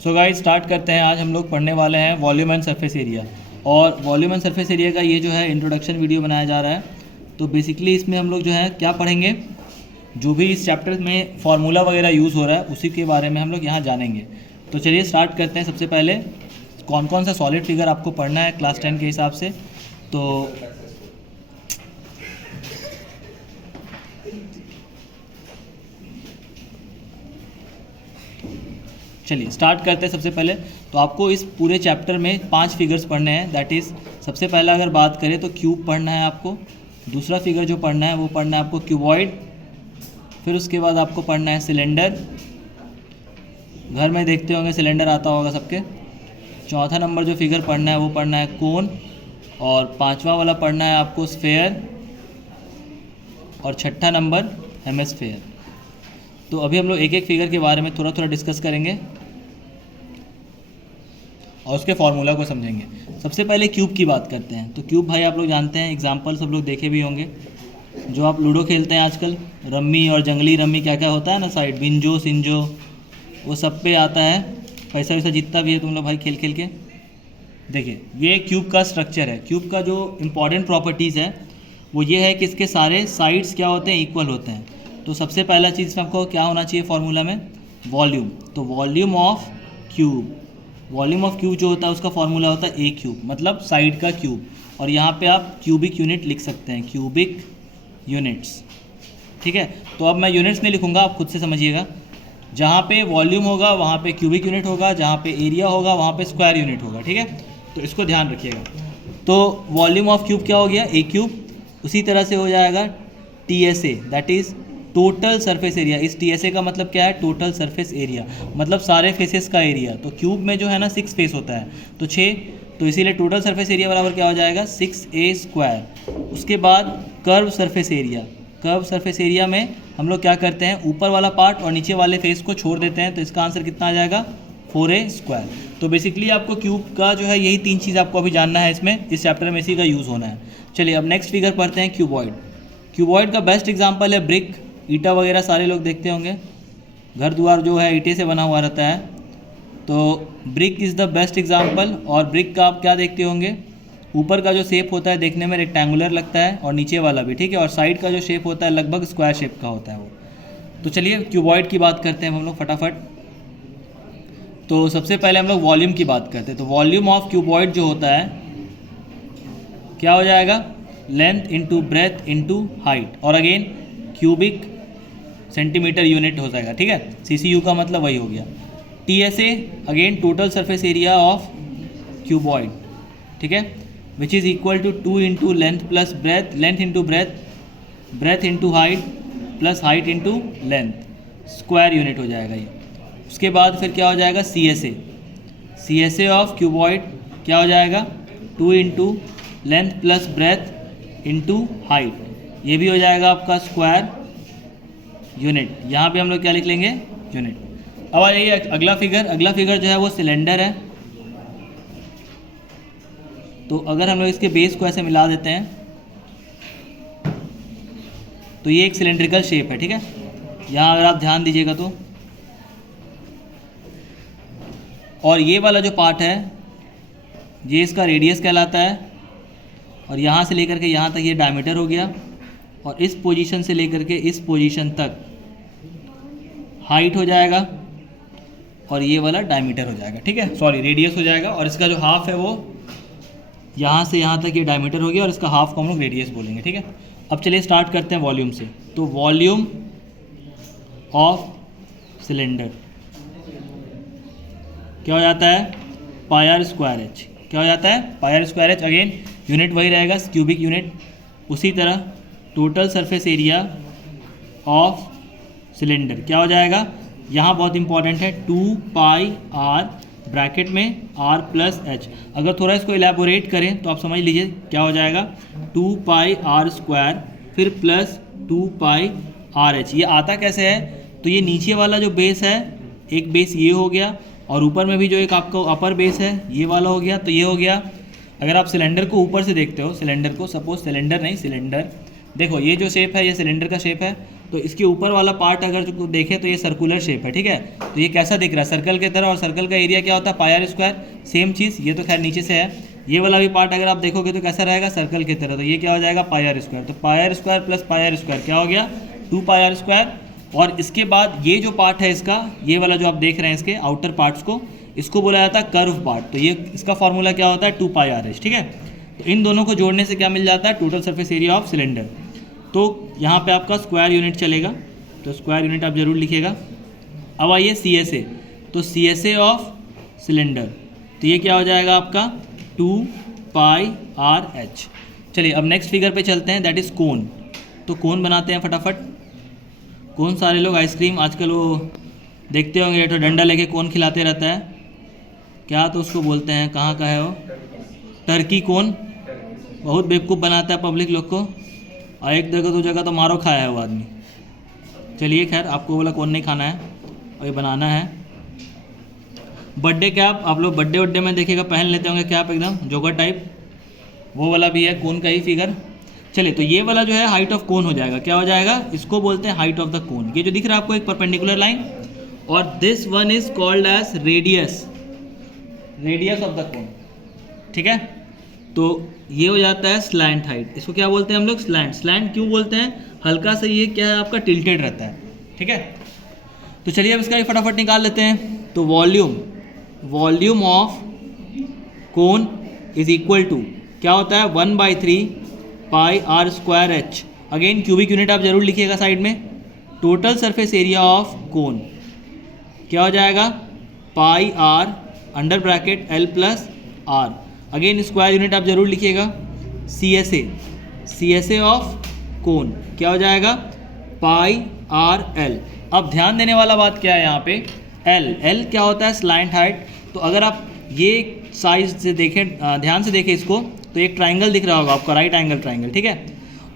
So guys start करते हैं। आज हम लोग पढ़ने वाले हैं वॉल्यूम एंड सरफेस एरिया। और वॉल्यूम एंड सरफेस एरिया का ये जो है इंट्रोडक्शन वीडियो बनाया जा रहा है। तो बेसिकली इसमें हम लोग जो है क्या पढ़ेंगे, जो भी इस चैप्टर में फार्मूला वगैरह यूज़ हो रहा है उसी के बारे में हम लोग यहाँ जानेंगे। तो चलिए स्टार्ट करते हैं। सबसे पहले कौन कौन सा सॉलिड फिगर आपको पढ़ना है क्लास 10 के हिसाब से। तो चलिए स्टार्ट करते हैं। सबसे पहले तो आपको इस पूरे चैप्टर में 5 फिगर्स पढ़ने हैं। दैट इज़ सबसे पहला अगर बात करें तो क्यूब पढ़ना है आपको। दूसरा फिगर जो पढ़ना है वो पढ़ना है आपको क्यूबॉइड। फिर उसके बाद आपको पढ़ना है सिलेंडर। घर में देखते होंगे सिलेंडर आता होगा सबके। चौथा नंबर जो फिगर पढ़ना है वो पढ़ना है कोन। और पांचवा वाला पढ़ना है आपको स्फेयर। और छठा नंबर हेमिस्फेयर। तो अभी हम लोग एक एक फिगर के बारे में थोड़ा थोड़ा डिस्कस करेंगे और उसके फार्मूला को समझेंगे। सबसे पहले क्यूब की बात करते हैं। तो क्यूब भाई आप लोग जानते हैं, एग्जांपल सब लोग देखे भी होंगे। जो आप लूडो खेलते हैं आजकल, रम्मी और जंगली रम्मी क्या क्या होता है ना, साइड बिंजो सिंजो वो सब पे आता है। पैसा वैसा जितना भी है तुम लोग भाई खेल खेल के। देखिए ये क्यूब का स्ट्रक्चर है। क्यूब का जो इम्पॉर्टेंट प्रॉपर्टीज़ है वो ये है कि इसके सारे साइड्स क्या होते हैं, इक्वल होते हैं। तो सबसे पहला चीज़ में आपको क्या होना चाहिए फॉर्मूला में, वॉल्यूम। तो volume of cube, volume of cube जो होता है उसका फॉर्मूला होता है ए क्यूब, मतलब साइड का क्यूब। और यहाँ पे आप क्यूबिक यूनिट लिख सकते हैं, क्यूबिक यूनिट्स। ठीक है, तो अब मैं यूनिट्स नहीं लिखूँगा, आप खुद से समझिएगा। जहाँ पे वॉल्यूम होगा वहाँ पे क्यूबिक यूनिट होगा, जहाँ पे एरिया होगा वहाँ पे स्क्वायर यूनिट होगा। ठीक है, तो इसको ध्यान रखिएगा। तो वॉल्यूम ऑफ क्यूब क्या हो गया, ए क्यूब। उसी तरह से हो जाएगा T S A, that is total surface area. इस टी एस ए का मतलब क्या है, टोटल सरफेस एरिया, मतलब सारे फेसेस का एरिया। तो क्यूब में जो है ना 6 फेस होता है, तो 6, तो इसीलिए टोटल सरफेस एरिया बराबर क्या हो जाएगा, 6a स्क्वायर। उसके बाद curve surface area. Curve surface area में हम लोग क्या करते हैं, ऊपर वाला पार्ट और नीचे वाले फेस को छोड़ देते हैं। तो इसका आंसर कितना आ जाएगा, 4a स्क्वायर। तो बेसिकली आपको क्यूब का जो है यही 3 चीज़ आपको अभी जानना है, इसमें इस चैप्टर में इसी का यूज़ होना है। चलिए अब नेक्स्ट फिगर पढ़ते हैं, क्यूबॉइड। क्यूबॉइड का बेस्ट एग्जाम्पल है ब्रिक। ईटा वगैरह सारे लोग देखते होंगे, घर द्वार जो है ईटे से बना हुआ रहता है। तो brick is the best example. और ब्रिक का आप क्या देखते होंगे, ऊपर का जो शेप होता है देखने में रेक्टेंगुलर लगता है और नीचे वाला भी, ठीक है। और साइड का जो शेप होता है लगभग स्क्वायर शेप का होता है वो। तो चलिए क्यूबॉइड की बात करते हैं हम लोग फटाफट। तो सबसे पहले हम लोग वॉल्यूम की बात करते हैं। तो वॉल्यूम ऑफ क्यूबॉइड जो होता है क्या हो जाएगा, length into breath into height, और अगेन क्यूबिक सेंटीमीटर यूनिट हो जाएगा। ठीक है, CCU का मतलब वही हो गया। TSA again total surface area of cuboid, ठीक है, which is equal to 2 into length plus breadth, length into breadth, breadth into height plus height into length, square unit हो जाएगा ये। उसके बाद फिर क्या हो जाएगा, CSA। CSA ऑफ क्यूबॉइड क्या हो जाएगा, 2 into length plus breath into height, ये भी हो जाएगा आपका स्क्वायर यूनिट। यहाँ पे हम लोग क्या लिख लेंगे, यूनिट। अब आ जाइए अगला फिगर। अगला फिगर जो है वो सिलेंडर है। तो अगर हम लोग इसके बेस को ऐसे मिला देते हैं तो ये एक सिलेंड्रिकल शेप है। ठीक है, यहाँ अगर आप ध्यान दीजिएगा तो, और ये वाला जो पार्ट है ये इसका रेडियस कहलाता है। और यहाँ से लेकर के यहाँ तक ये डायमीटर हो गया, और इस पोजीशन से लेकर के इस पोजीशन तक हाइट हो जाएगा, और ये वाला डायमीटर हो जाएगा। ठीक है, सॉरी रेडियस हो जाएगा। और इसका जो हाफ है वो यहाँ से यहाँ तक ये डायमीटर हो गया, और इसका हाफ को हम लोग रेडियस बोलेंगे। ठीक है, अब चलिए स्टार्ट करते हैं वॉल्यूम से। तो वॉल्यूम ऑफ सिलेंडर क्या हो जाता है, पाई स्क्वायर एच। क्या हो जाता है, pi square h. Again unit वही रहेगा, क्यूबिक यूनिट। उसी तरह total surface area of cylinder क्या हो जाएगा, यहाँ बहुत इंपॉर्टेंट है, 2 पाई आर ब्रैकेट में r प्लस एच। अगर थोड़ा इसको इलेबोरेट करें तो आप समझ लीजिए क्या हो जाएगा, 2 पाई आर स्क्वायर फिर प्लस 2 पाई आर एच। ये आता कैसे है, तो ये नीचे वाला जो बेस है, एक बेस ये हो गया, और ऊपर में भी जो एक आपका अपर बेस है ये वाला हो गया। तो ये हो गया, अगर आप सिलेंडर को ऊपर से देखते हो, सिलेंडर को, सपोज सिलेंडर नहीं सिलेंडर, देखो ये जो शेप है ये सिलेंडर का शेप है, तो इसके ऊपर वाला पार्ट अगर जो देखें तो ये सर्कुलर शेप है, ठीक है। तो ये कैसा दिख रहा है, सर्कल की तरह, और सर्कल का एरिया क्या होता है, पाई आर स्क्वायर। सेम चीज़ ये तो खैर नीचे से है, ये वाला भी पार्ट अगर आप देखोगे तो कैसा रहेगा, सर्कल की तरह, तो ये क्या हो जाएगा, पाई आर स्क्वायर। तो pi r square plus pi r square क्या हो गया, 2 पाई आर स्क्वायर। और इसके बाद ये जो पार्ट है इसका, ये वाला जो आप देख रहे हैं इसके आउटर पार्ट्स को, इसको बोला जाता है कर्व पार्ट। तो ये इसका फॉर्मूला क्या होता है, 2 पाई आर एच, ठीक है। तो इन दोनों को जोड़ने से क्या मिल जाता है, total surface area of cylinder. तो यहाँ पे आपका स्क्वायर यूनिट चलेगा, तो स्क्वायर यूनिट आप जरूर लिखिएगा। अब आइए सी एस ए, तो C S A of cylinder, तो ये क्या हो जाएगा आपका 2 पाई आर एच। चलिए अब नेक्स्ट फिगर पे चलते हैं, दैट इज़ कोन। तो कोन बनाते हैं फटाफट। कौन सारे लोग आइसक्रीम आजकल वो देखते होंगे, तो डंडा लेके कोन खिलाते रहता है, क्या तो उसको बोलते हैं, कहाँ का है वो, टर्की कोन। बहुत बेवकूफ़ बनाता है पब्लिक लोग को, और एक जगह दो जगह तो मारो खाया है वो आदमी। चलिए खैर, आपको बोला कोन नहीं खाना है और ये बनाना है। बर्थडे कैप आप लोग बर्थडे वड्डे में देखिएगा पहन लेते होंगे कैप, एकदम जोगर टाइप, वो वाला भी है कोन का ही फिगर। चलिए तो ये वाला जो है हाइट ऑफ कोन हो जाएगा, क्या हो जाएगा, इसको बोलते हैं हाइट ऑफ द कोन। ये जो दिख रहा है आपको एक परपेंडिकुलर लाइन, और this one is called as radius, radius of the cone, ठीक है। तो ये हो जाता है स्लैंट हाइट, इसको क्या बोलते हैं हम लोग, स्लैंट। स्लैंट क्यों बोलते हैं, हल्का सा ये क्या है आपका टिल्टेड रहता है, ठीक है। तो चलिए अब इसका भी फटाफट निकाल लेते हैं। तो volume of cone is equal to क्या होता है, 1/3 pi r square h. Again cubic unit आप जरूर लिखिएगा साइड में। Total surface area of cone क्या हो जाएगा, pi r under bracket l plus r. Again square unit आप जरूर लिखिएगा। सी एस ए ऑफ कोन क्या हो जाएगा, पाई आर एल। अब ध्यान देने वाला बात क्या है यहाँ पे, एल क्या होता है, स्लैंट हाइट। तो अगर आप ये साइज से देखें, ध्यान से देखें इसको, तो एक ट्राइंगल दिख रहा होगा आपका, राइट एंगल ट्राइंगल, ठीक है।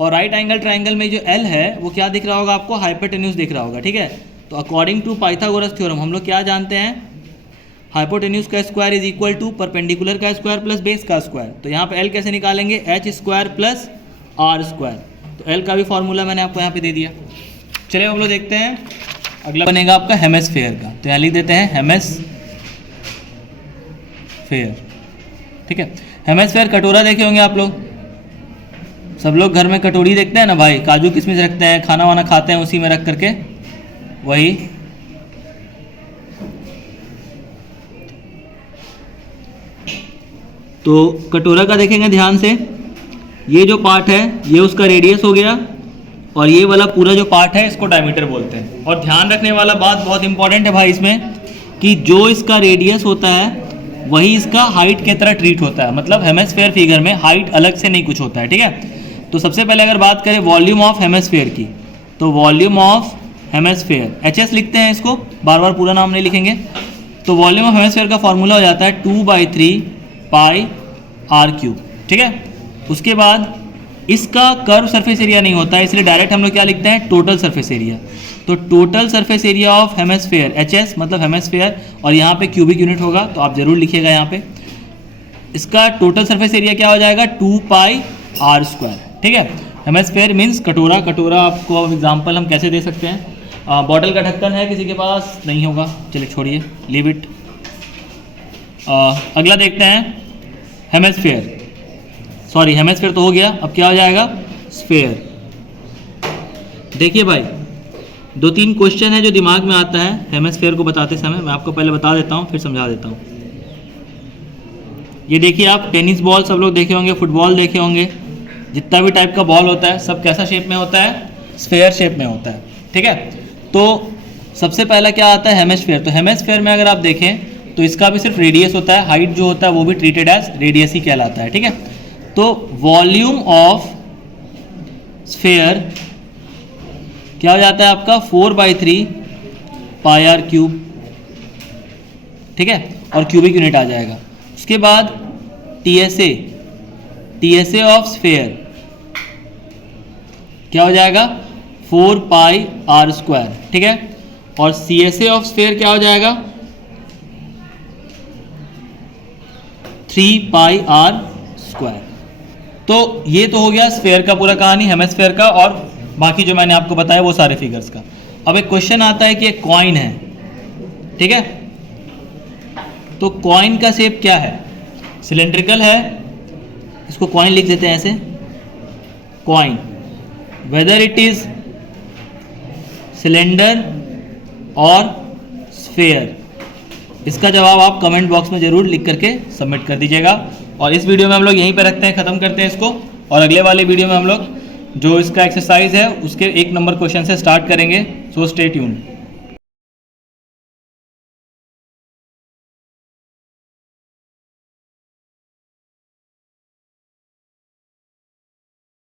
और राइट एंगल ट्राइंगल में जो एल है वो क्या दिख रहा होगा आपको, हाइपोटेन्यूज दिख रहा होगा, ठीक है। तो अकॉर्डिंग टू पाइथागोरस थ्योरम हम लोग क्या जानते हैं, हाइपोटेन्यूज का square is equal to perpendicular का स्क्वायर प्लस बेस का स्क्वायर। तो यहाँ पे एल कैसे निकालेंगे, H square plus R square. तो एल का भी फॉर्मूला मैंने आपको यहाँ पे दे दिया। चलिए हम लोग देखते हैं, अगला बनेगा आपका हेमिस्फेयर का। तो यहाँ लिख देते हैं हेमिस्फेयर, ठीक है। हेमिस्फेयर कटोरा देखे होंगे आप लोग, सब लोग घर में कटोरी देखते हैं ना भाई, काजू किशमिश रखते हैं, खाना वाना खाते हैं उसी में रख करके, वही। तो कटोरा का देखेंगे ध्यान से, ये जो पार्ट है ये उसका रेडियस हो गया, और ये वाला पूरा जो पार्ट है इसको डायमीटर बोलते हैं। और ध्यान रखने वाला बात बहुत इंपॉर्टेंट है भाई इसमें, कि जो इसका रेडियस होता है वही इसका हाइट की तरह ट्रीट होता है। मतलब हेमिस्फेयर फिगर में हाइट अलग से नहीं कुछ होता है, ठीक है। तो सबसे पहले अगर बात करें वॉल्यूम ऑफ हेमिस्फेयर की, तो वॉल्यूम ऑफ हेमिस्फेयर HS लिखते हैं इसको, बार बार पूरा नाम नहीं लिखेंगे। तो वॉल्यूम ऑफ हेमिस्फेयर का फॉर्मूला हो जाता है 2/3 पाई आर क्यूब, ठीक है। उसके बाद इसका कर्व सरफेस एरिया नहीं होता है, इसलिए डायरेक्ट हम लोग क्या लिखते हैं, टोटल सरफेस एरिया। तो total surface area of hemisphere HS मतलब हेमिस्फेयर, और यहाँ पे क्यूबिक यूनिट होगा, तो आप जरूर लिखिएगा यहाँ पे। इसका टोटल सरफेस एरिया क्या हो जाएगा, 2 पाई आर स्क्वायर, ठीक है। हेमिस्फेयर मीन्स कटोरा। कटोरा आपको एग्जाम्पल हम कैसे दे सकते हैं, बॉटल का ढक्कन है किसी के पास, नहीं होगा, चलिए छोड़िए, लीव इट। अगला देखते हैं हेमिस्फेयर, सॉरी हेमिस्फेयर तो हो गया, अब क्या हो जाएगा, स्फेयर। देखिए भाई 2-3 क्वेश्चन है जो दिमाग में आता है हेमिस्फेयर को बताते समय, मैं आपको पहले बता देता हूँ फिर समझा देता हूँ। ये देखिए आप टेनिस बॉल सब लोग देखे होंगे, फुटबॉल देखे होंगे, जितना भी टाइप का बॉल होता है सब कैसा शेप में होता है, स्फेयर शेप में होता है, ठीक है। तो सबसे पहला क्या आता है, हेमिस्फेयर। तो हेमिस्फेयर में अगर आप देखें तो इसका भी सिर्फ रेडियस होता है, हाइट जो होता है वो भी ट्रीटेड एज रेडियस ही कहलाता है, ठीक है। तो वॉल्यूम ऑफ स्फेयर क्या हो जाता है आपका, 4/3 पाई आर क्यूब, ठीक है, और क्यूबिक यूनिट आ जाएगा। उसके बाद TSA ऑफ स्फेयर क्या हो जाएगा, 4 पाई आर स्क्वायर, ठीक है। और CSA ऑफ स्फेयर क्या हो जाएगा, 3 पाई आर स्क्वायर। तो ये तो हो गया स्फेयर का पूरा कहानी, हेमिस्फेयर का, और बाकी जो मैंने आपको बताया वो सारे फिगर्स का। अब एक क्वेश्चन आता है कि एक कॉइन है, ठीक है, तो कॉइन का शेप क्या है? सिलेंड्रिकल है, इसको कॉइन लिख देते हैं ऐसे, coin. Whether it is cylinder और स्फेयर, इसका जवाब आप कमेंट बॉक्स में जरूर लिख करके सबमिट कर दीजिएगा। और इस वीडियो में हम लोग यहीं पे रखते हैं, ख़त्म करते हैं इसको, और अगले वाले वीडियो में हम लोग जो इसका एक्सरसाइज है उसके 1 नंबर क्वेश्चन से स्टार्ट करेंगे। So stay tuned.